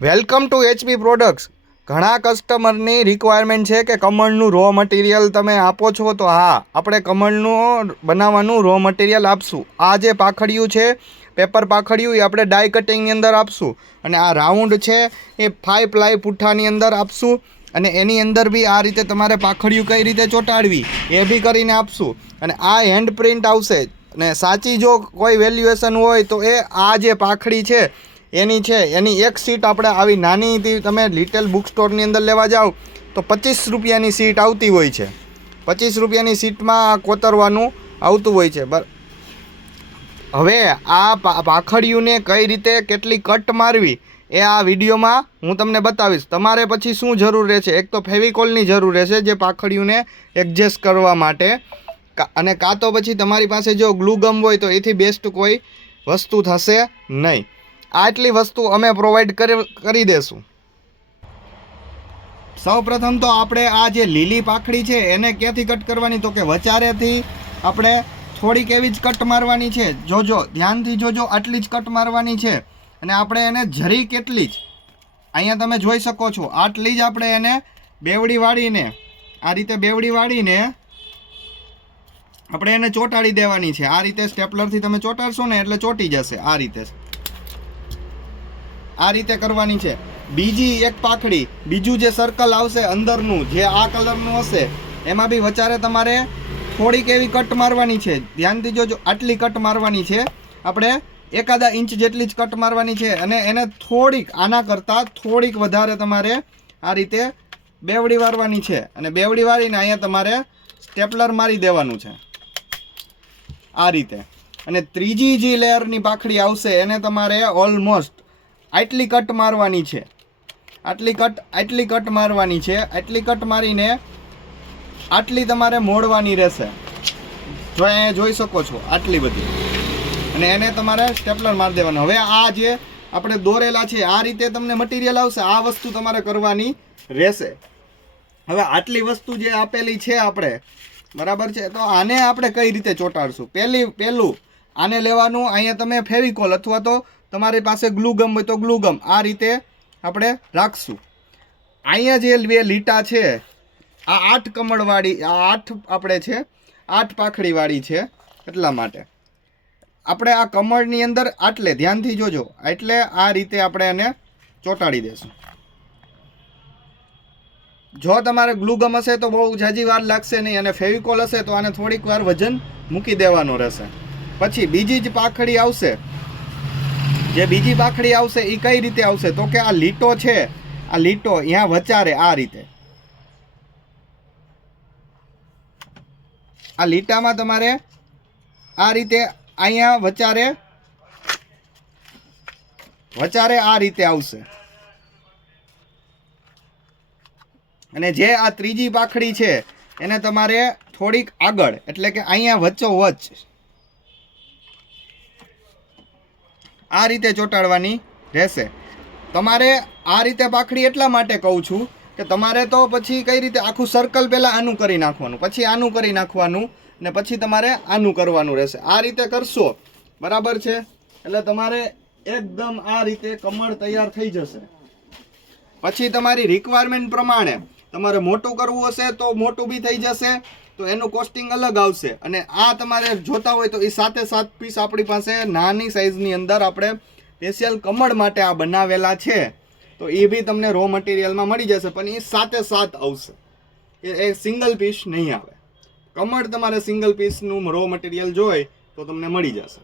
Welcome to HP products. ઘણા કસ્ટમરની requirement છે કે કમળનું રો મટીરિયલ તમે આપો છો, તો હા, આપણે કમળનું બનાવવાનું રો મટીરિયલ આપશું. આ જે પાખડિયું છે, પેપર પાખડિયું, એ આપણે ડાય કટિંગની અંદર આપશું. અને આ રાઉન્ડ છે એ 5 પ્લાય પુઠ્ઠાની અંદર આપશું. અને એની અંદર બી આ રીતે તમારે પાખડિયું કઈ રીતે ચોંટાડવી એ બી કરીને આપશું. અને આ હેન્ડ પ્રિન્ટ આવશે. અને સાચી જો કોઈ વેલ્યુએશન હોય તો એ આ જે પાખડી છે એની છે. એની એક સીટ આપણે આવી નાનીથી તમે લિટેલ બુક સ્ટોરની અંદર લેવા જાઓ તો 25 રૂપિયાની સીટ આવતી હોય છે. 25 રૂપિયાની સીટમાં કોતરવાનું આવતું હોય છે. હવે આ પાખડિયુંને કઈ રીતે કેટલી કટ મારવી એ આ વિડીયોમાં હું તમને બતાવીશ. તમારે પછી શું જરૂર રહેશે? એક તો ફેવિકોલની જરૂર રહેશે જે પાખડિયુંને એડજસ્ટ કરવા માટે, અને કાં તો પછી તમારી પાસે જો ગ્લુ ગમ હોય તો એથી બેસ્ટ કોઈ વસ્તુ થશે નહીં. આટલી વસ્તુ અમે પ્રોવાઈડ કરી દેશું. સૌપ્રથમ તો આપણે આ જે લીલી પાખડી છે એને ક્યાંથી કટ કરવાની, તો કે વચારેથી આપણે થોડીક એવી જ કટ મારવાની છે. જોજો, ધ્યાનથી જોજો, આટલી જ કટ મારવાની છે. અને આપણે એને જરી કેટલી જ, અહીંયા તમે જોઈ શકો છો, આટલી જ આપણે એને બેવડી વાળીને, આ રીતે બેવડી વાળીને આપણે એને ચોંટાડી દેવાની છે. આ રીતે સ્ટેપલરથી તમે ચોંટાડશો ને એટલે ચોંટી જશે. આ રીતે કરવાની છે. બીજી એક પાખડી, બીજું જે સર્કલ આવશે અંદરનું, જે આ કલરનું હશે, એમાં બી વચારે તમારે થોડીક એવી કટ મારવાની છે. ધ્યાનથી જોજો, આટલી કટ મારવાની છે. આપણે 1 ઇંચ જેટલી જ કટ મારવાની છે. અને એને થોડીક આના કરતાં થોડીક વધારે તમારે આ રીતે બેવડી વારવાની છે. અને બેવડી વારીને અહીંયા તમારે સ્ટેપલર મારી દેવાનું છે આ રીતે. અને ત્રીજી જે લેયરની પાખડી આવશે એને તમારે ઓલમોસ્ટ આટલી કટ મારવાની છે. આટલી કટ મારવાની છે. આટલી કટ મારીને આટલી તમારે મોડવાની રહેશે. જો અહીંયા જોઈ શકો છો, આટલી બધી. અને એને તમારે સ્ટેપલર મારી દેવાનું. હવે આ જે આપણે દોરેલા છે આ રીતે તમને મટીરિયલ આવશે. આ વસ્તુ તમારે કરવાની રહેશે. હવે આટલી વસ્તુ જે આપેલી છે આપણે, બરાબર છે, તો આને આપણે કઈ રીતે ચોંટાડશું? પહેલું આને લેવાનું. અહીંયા તમે ફેવિકોલ અથવા તો તમારી પાસે ગ્લુ ગમ હોય તો ગ્લુ ગમ આ રીતે આપણે રાખશું. અહીંયા જે બે લીટા છે, આ 8 કમળવાળી, આ 8 આપણે છે, 8 પાખડીવાળી છે. એટલા માટે આપણે આ કમળની અંદર આટલે ધ્યાનથી જોજો, એટલે આ રીતે આપણે એને ચોંટાડી દેશું. જો તમારે ગ્લુ ગમ હશે તો બહુ ઝાઝી વાર લાગશે નહીં, અને ફેવિકોલ હશે તો આને થોડીક વાર વજન મૂકી દેવાનું રહેશે. પછી બીજી જ પાખડી આવશે. જે બીજી પાખડી આવશે એ કઈ રીતે આવશે, તો કે આ લીટો છે, આ લીટો અહીંયા વચારે આ રીતે, આ લીટામાં તમારે આ રીતે અહીંયા વચારે આ રીતે આવશે. અને જે આ ત્રીજી પાખડી છે એને તમારે થોડીક આગળ, એટલે કે અહીંયા વચ્ચોવચ્ચ આ રીતે ચોંટાડવાની રહેશે. તમારે આ રીતે પાખડી એટલા માટે કહું છું કે તમારે તો પછી કઈ રીતે આખું સર્કલ પહેલાં આનું કરી નાખવાનું, પછી આનું કરી નાખવાનું, ને પછી તમારે આનું કરવાનું રહેશે. આ રીતે કરશો, બરાબર છે, એટલે તમારે એકદમ આ રીતે કમળ તૈયાર થઈ જશે. પછી તમારી રિક્વાયરમેન્ટ પ્રમાણે તમારે મોટું કરવું હશે તો મોટું બી થઈ જશે, તો એનું કોસ્ટિંગ અલગ આવશે. અને આ તમારે જોતા હોય તો એ 7 પીસ આપણી પાસે નાની સાઇઝની અંદર આપણે સ્પેશિયલ કમળ માટે આ બનાવેલા છે, તો એ બી તમને રો મટીરિયલમાં મળી જશે. પણ એ 7 આવશે, એ સિંગલ પીસ નહીં આવે. કમળ તમારે સિંગલ પીસનું રો મટીરિયલ જોઈએ તો તમને મળી જશે.